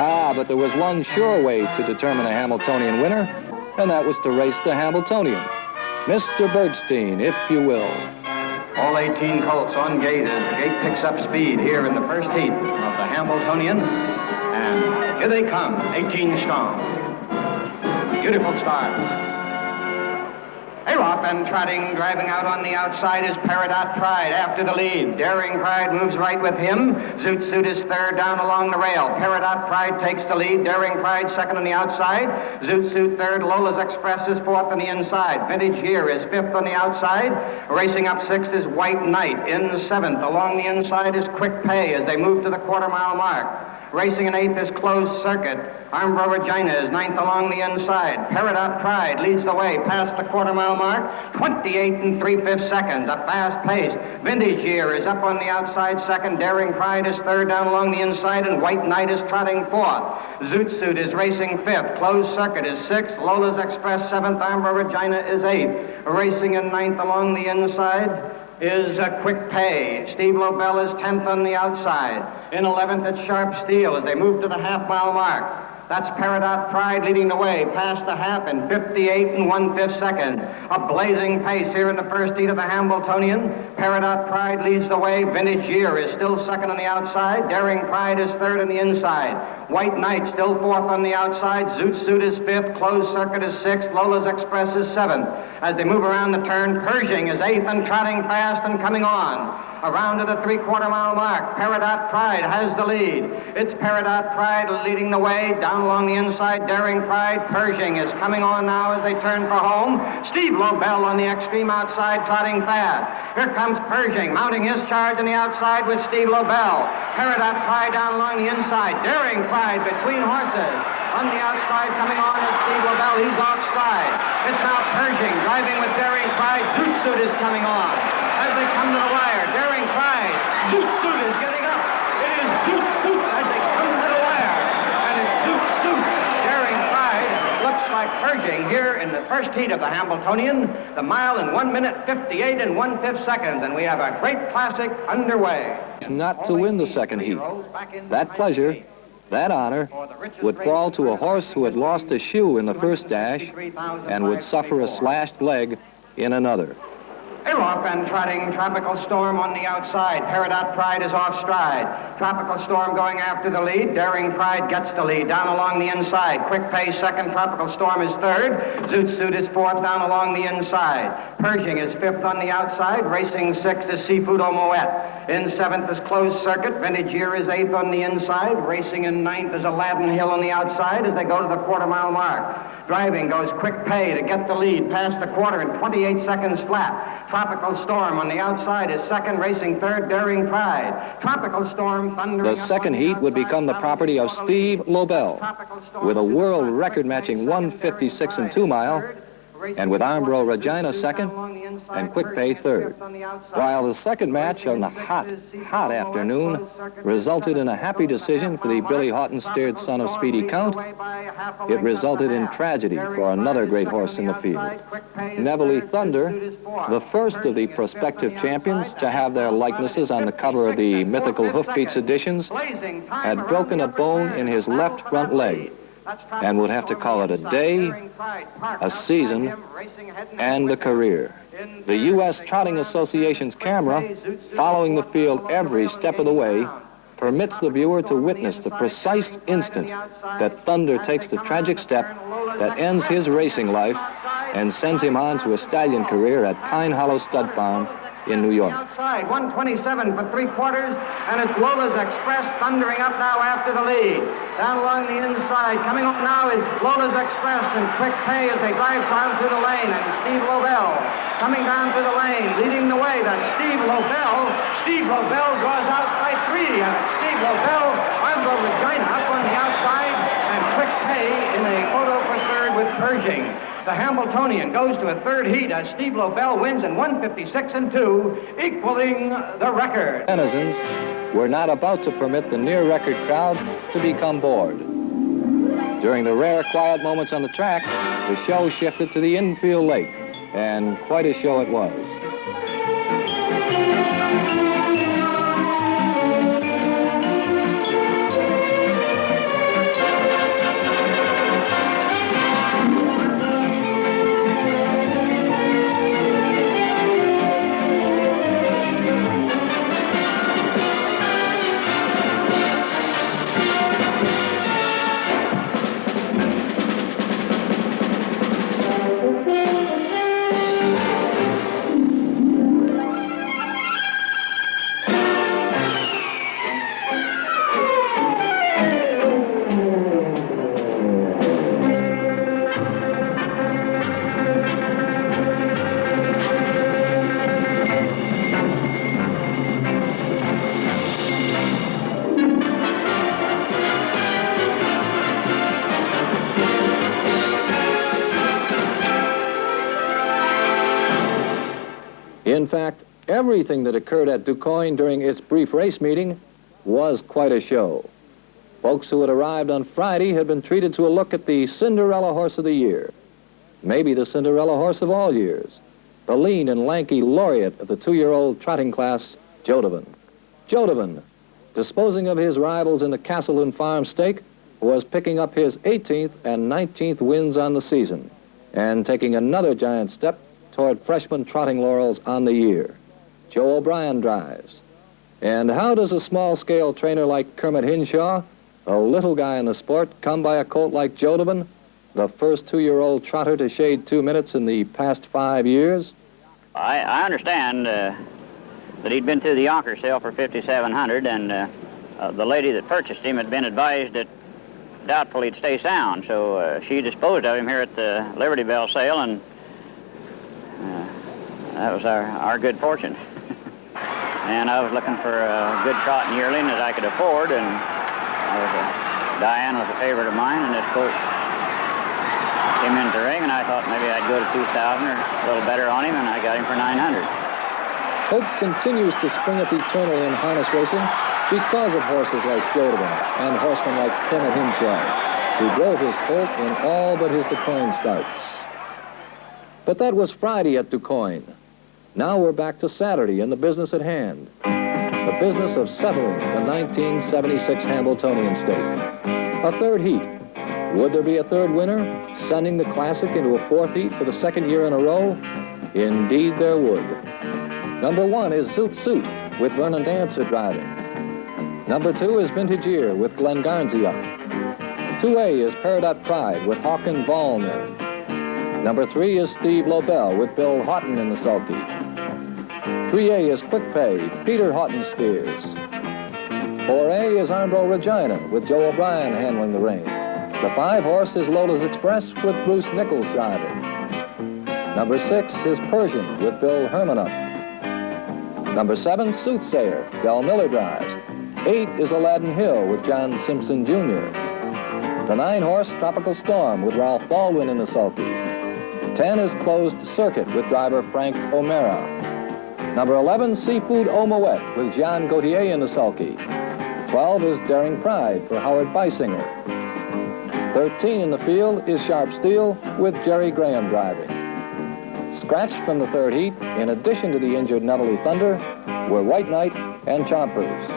Ah, but there was one sure way to determine a Hambletonian winner, and that was to race the Hambletonian. Mr. Bergstein, if you will. All 18 colts on gate as the gate picks up speed here in the first heat of the Hambletonian. And here they come, 18 strong. Beautiful start. Up and trotting, driving out on the outside is Peridot Pride after the lead. Daring Pride moves right with him. Zoot Suit is third down along the rail. Peridot Pride takes the lead. Daring Pride second on the outside. Zoot Suit third. Lola's Express is fourth on the inside. Vintage Year is fifth on the outside. Racing up sixth is White Knight. In seventh along the inside is Quick Pay as they move to the quarter-mile mark. Racing in eighth is Closed Circuit. Armbro Regina is ninth along the inside. Peridot Pride leads the way past the quarter-mile mark. 28 and 3/5 seconds, a fast pace. Vintage Year is up on the outside second. Daring Pride is third down along the inside, and White Knight is trotting fourth. Zoot Suit is racing fifth. Closed Circuit is sixth. Lola's Express seventh. Armbro Regina is eighth. Racing in ninth along the inside is a Quick Pay. Steve Lobell is 10th on the outside. In 11th, it's Sharp Steel as they move to the half-mile mark. That's Peridot Pride leading the way past the half in 58 and 1/5 seconds. A blazing pace here in the first heat of the Hambletonian. Peridot Pride leads the way. Vintage Year is still second on the outside. Daring Pride is third on the inside. White Knight still fourth on the outside. Zoot Suit is fifth. Closed Circuit is sixth. Lola's Express is seventh. As they move around the turn, Pershing is eighth and trotting fast and coming on. Around to the three-quarter-mile mark. Peridot Pride has the lead. It's Peridot Pride leading the way. Down along the inside, Daring Pride. Pershing is coming on now as they turn for home. Steve Lobell on the extreme outside, trotting fast. Here comes Pershing, mounting his charge on the outside with Steve Lobell. Peridot Pride down along the inside. Daring Pride between horses. On the outside, coming on is Steve Lobell. He's off stride. It's now Pershing driving with Daring Pride. Zoot Suit is coming on. As they come to the wire, Daring Pride. Zoot Suit is getting up. It is Zoot Suit as they come to the wire. And it's Zoot Suit. Daring Pride looks like Pershing here in the first heat of the Hambletonian. The mile in 1 minute 58 and 1/5 seconds. And we have a great classic underway. Not to win the second heat. That pleasure, that honor, would fall to a horse who had lost a shoe in the first dash and would suffer a slashed leg in another. Off and trotting, Tropical Storm on the outside. Peridot Pride is off stride. Tropical Storm going after the lead. Daring Pride gets the lead down along the inside. Quick Pay second. Tropical Storm is third. Zoot Suit is fourth down along the inside. Pershing is fifth on the outside. Racing sixth is Seafood Omoette. In seventh is Closed Circuit. Vintage Year is eighth on the inside. Racing in ninth is Aladdin Hill on the outside as they go to the quarter-mile mark. Driving goes Quick Pay to get the lead past the quarter in 28 seconds flat. Tropical Storm on the outside is second, racing third, Daring Pride. Tropical Storm thundering. The second heat would become the property of Steve Lobell, with a world record-matching 1:56 and 2 mile, and with Armbro Regina second and Quick Pay third. While the second match on the hot afternoon resulted in a happy decision for the Billy Haughton-steered son of Speedy Count, it resulted in tragedy for another great horse in the field. Neville Thunder, the first of the prospective champions to have their likenesses on the cover of the mythical Hoofbeats editions, had broken a bone in his left front leg and would have to call it a day, a season, and a career. The U.S. Trotting Association's camera, following the field every step of the way, permits the viewer to witness the precise instant that Thunder takes the tragic step that ends his racing life and sends him on to a stallion career at Pine Hollow Stud Farm in New York. Outside, 127 for 3/4, and it's Lola's Express thundering up now after the lead. Down along the inside, coming up now is Lola's Express and Quick Pay as they drive down through the lane, and Steve Lobell coming down through the lane, leading the way. That's Steve Lobell. Steve Lobell draws out by 3, and it's Steve Lobell, Armbro Regina up on the outside, and Quick Pay in a photo for third with Pershing. The Hambletonian goes to a third heat as Steve Lobell wins in 1:56 and 2, equaling the record. Denizens were not about to permit the near-record crowd to become bored. During the rare quiet moments on the track, the show shifted to the infield lake, and quite a show it was. In fact, everything that occurred at Quoin during its brief race meeting was quite a show. Folks who had arrived on Friday had been treated to a look at the Cinderella horse of the year. Maybe the Cinderella horse of all years. The lean and lanky laureate of the 2-year-old trotting class, Jodevin. Jodevin, disposing of his rivals in the Castleton Farm stake, was picking up his 18th and 19th wins on the season and taking another giant step toward freshman trotting laurels on the year. Joe O Brien drives. And how does a small-scale trainer like Kermit Hinshaw, a little guy in the sport, come by a colt like Jodevin, the first 2-year-old trotter to shade 2 minutes in the past 5 years? I understand that he'd been through the Yonkers sale for $5,700, and the lady that purchased him had been advised that doubtful he'd stay sound, so she disposed of him here at the Liberty Bell sale, and that was our good fortune. And I was looking for a good trotting yearling that I could afford, and Diane was a favorite of mine, and this colt came into the ring, and I thought maybe I'd go to 2,000 or a little better on him, and I got him for 900. Hope continues to spring up eternally in harness racing because of horses like Jodevin and horsemen like Kermit Hinshaw, who drove his colt in all but his Quoin starts. But that was Friday at Quoin. Now we're back to Saturday and the business at hand. The business of settling the 1976 Hambletonian stake. A third heat. Would there be a third winner, sending the classic into a fourth heat for the second year in a row? Indeed there would. Number 1 is Zoot Suit with Vernon Dancer driving. Number 2 is Vintage Year with Glenn Garnsey up. 2A is Peridot Pride with Haughton Volner. Number 3 is Steve Lobell with Bill Haughton in the sulky. 3A is Quick Pay, Peter Haughton steers. 4A is Armbro Regina with Joe O Brien handling the reins. The 5-horse is Lola's Express with Bruce Nichols driving. Number 6 is Persian with Bill Herman up. Number 7, Soothsayer, Del Miller drives. 8 is Aladdin Hill with John Simpson Jr. The 9-horse Tropical Storm with Ralph Baldwin in the sulky. 10 is Closed Circuit with driver Frank O'Mara. Number 11, Seafood Omoet with Jean Gauthier in the sulky. 12 is Daring Pride for Howard Beisinger. 13 in the field is Sharp Steel with Jerry Graham driving. Scratched from the third heat, in addition to the injured Neville Thunder, were White Knight and Chompers.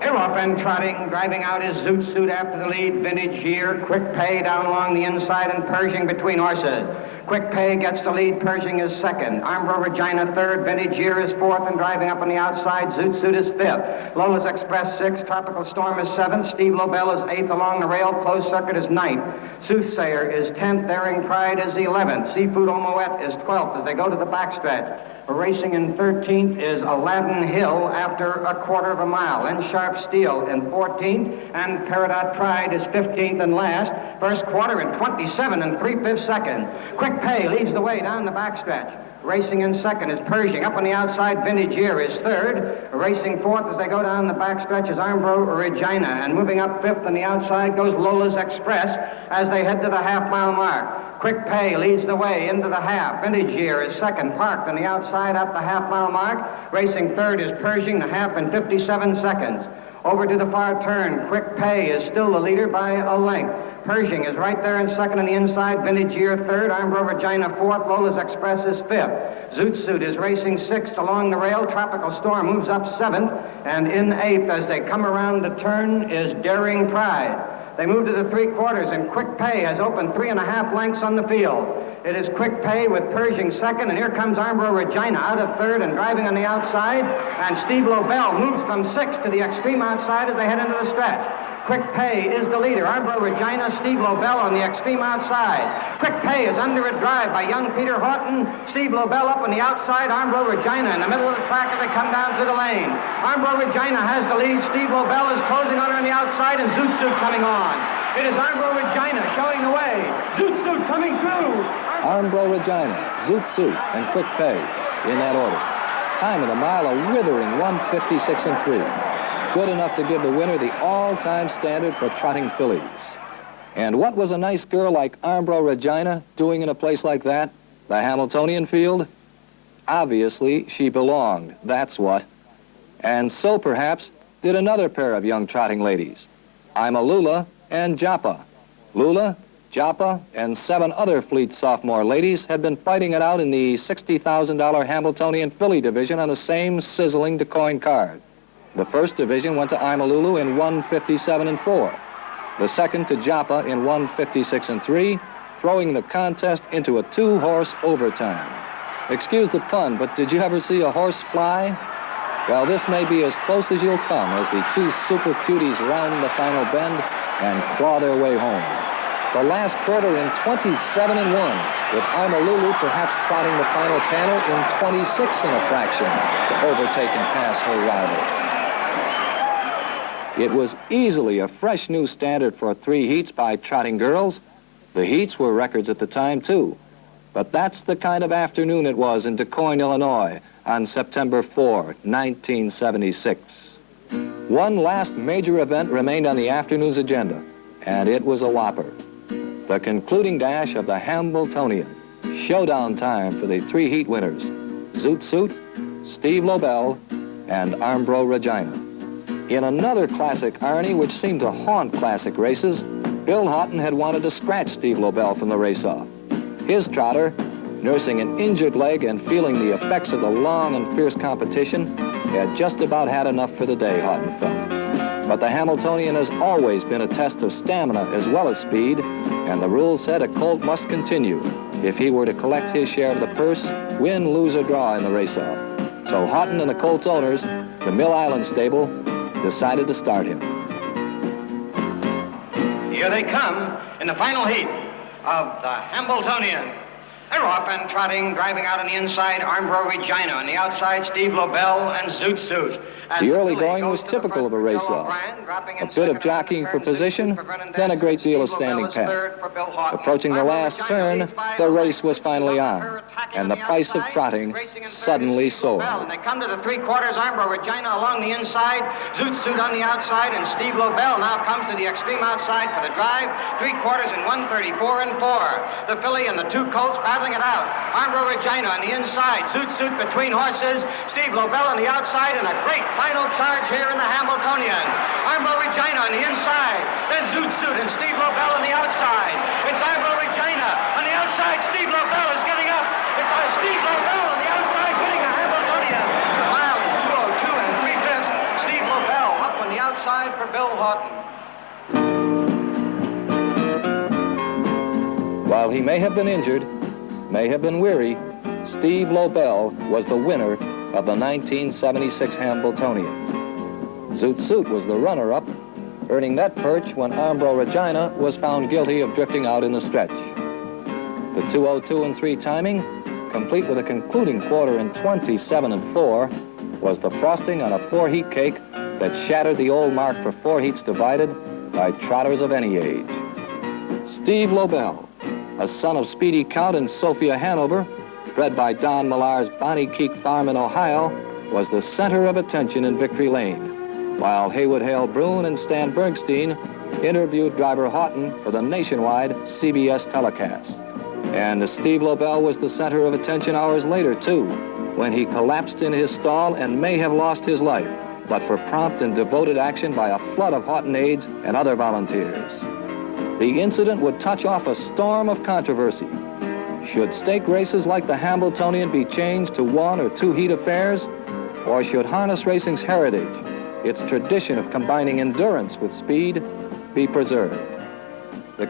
They're off and trotting, driving out his Zoot Suit after the lead. Vintage Year, Quick Pay down along the inside and Pershing between horses. Quick Pay gets the lead, Pershing is second. Armbro Regina third, Vintage Year is fourth, and driving up on the outside, Zoot Suit is fifth. Lola's Express sixth, Tropical Storm is seventh, Steve Lobell is eighth along the rail, Closed Circuit is ninth. Soothsayer is 10th, Daring Pride is 11th, Seafood Omoet is 12th as they go to the backstretch. Racing in 13th is Aladdin Hill after a quarter of a mile. Then Sharp Steel in 14th, and Peridot Pride is 15th and last. First quarter in 27 and 3/5 seconds. Quick Pay leads the way down the backstretch. Racing in second is Pershing. Up on the outside, Vintage Year is third. Racing fourth as they go down the backstretch is Armbro Regina. And moving up fifth on the outside goes Lola's Express as they head to the half-mile mark. Quick Pay leads the way into the half. Vintage Year is second, parked on the outside at the half-mile mark. Racing third is Pershing, the half in 57 seconds. Over to the far turn, Quick Pay is still the leader by a length. Pershing is right there in second on the inside. Vintage Year third, Armbro Regina fourth, Lola's Express is fifth. Zoot Suit is racing sixth along the rail. Tropical Storm moves up seventh, and in eighth as they come around the turn is Daring Pride. They move to the three-quarters, and Quick Pay has opened 3.5 lengths on the field. It is Quick Pay with Pershing second, and here comes Armbro Regina out of third and driving on the outside, and Steve Lobell moves from sixth to the extreme outside as they head into the stretch. Quick Pay is the leader. Armbro Regina, Steve Lobell on the extreme outside. Quick Pay is under a drive by young Peter Haughton. Steve Lobell up on the outside. Armbro Regina in the middle of the track as they come down through the lane. Armbro Regina has the lead. Steve Lobell is closing on her on the outside, and Zoot Suit coming on. It is Armbro Regina showing the way. Zoot Suit coming through. Armbro Regina, Zoot Suit, and Quick Pay in that order. Time of the mile, a withering 1:56 and 3. Good enough to give the winner the all-time standard for trotting fillies. And what was a nice girl like Armbro Regina doing in a place like that, the Hambletonian field? Obviously, she belonged, that's what. And so, perhaps, did another pair of young trotting ladies, Ima Lula and Joppa. Lula, Joppa, and 7 other fleet sophomore ladies had been fighting it out in the $60,000 Hambletonian filly division on the same sizzling Quoin card. The first division went to Ima Lulu in 1:57 4. The second to Joppa in 1:56 3, throwing the contest into a 2-horse overtime. Excuse the pun, but did you ever see a horse fly? Well, this may be as close as you'll come as the 2 super cuties round the final bend and claw their way home. The last quarter in 27 1, with Ima Lulu perhaps trotting the final panel in 26 1/fraction to overtake and pass her rival. It was easily a fresh new standard for 3 heats by trotting girls. The heats were records at the time, too. But that's the kind of afternoon it was in Quoin, Illinois, on September 4, 1976. One last major event remained on the afternoon's agenda, and it was a whopper. The concluding dash of the Hambletonian. Showdown time for the 3 heat winners, Zoot Suit, Steve Lobell, and Armbro Regina. In another classic irony which seemed to haunt classic races, Bill Haughton had wanted to scratch Steve Lobell from the race-off. His trotter, nursing an injured leg and feeling the effects of the long and fierce competition, had just about had enough for the day, Haughton felt. But the Hambletonian has always been a test of stamina as well as speed, and the rules said a colt must continue if he were to collect his share of the purse, win, lose, or draw in the race-off. So Haughton and the colt's owners, the Mill Island stable, decided to start him. Here they come in the final heat of the Hambletonian. They're off and trotting, driving out on the inside, Armbro Regina. On the outside, Steve Lobell and Zoot Suit. The early going was typical of a race-off. A bit of jockeying for position, then a great deal of standing pat. Approaching the last turn, the race was finally on, and the price of trotting suddenly soared. They come to the 3/4, Armbro Regina along the inside, Zoot Suit on the outside, and Steve Lobell now comes to the extreme outside for the drive, 3/4 in 1:34 4. The filly and the 2 colts battling it out. Armbro Regina on the inside, Zoot Suit between horses, Steve Lobell on the outside, and a great final charge here in the Hambletonian. Armbro Regina on the inside, then Zoot Suit and Steve Lobell on the outside. It's Armbro Regina on the outside, Steve Lobell is getting up. It's Steve Lobell on the outside winning the Hambletonian. A mile in 2:02 3/5, Steve Lobell up on the outside for Bill Haughton. While he may have been injured, may have been weary, Steve Lobell was the winner of the 1976 Hambletonian. Zoot Suit was the runner-up, earning that perch when Armbro Regina was found guilty of drifting out in the stretch. The 2:02 3 timing, complete with a concluding quarter in 27 4, was the frosting on a 4-heat cake that shattered the old mark for 4 heats divided by trotters of any age. Steve Lobell, a son of Speedy Count and Sophia Hanover, bred by Don Millar's Bonnie Keek Farm in Ohio, was the center of attention in Victory Lane, while Haywood Hale Brune and Stan Bergstein interviewed driver Haughton for the nationwide CBS telecast. And Steve Lobell was the center of attention hours later, too, when he collapsed in his stall and may have lost his life, but for prompt and devoted action by a flood of Haughton aides and other volunteers. The incident would touch off a storm of controversy. Should stake races like the Hambletonian be changed to 1 or 2 heat affairs? Or should harness racing's heritage, its tradition of combining endurance with speed, be preserved? The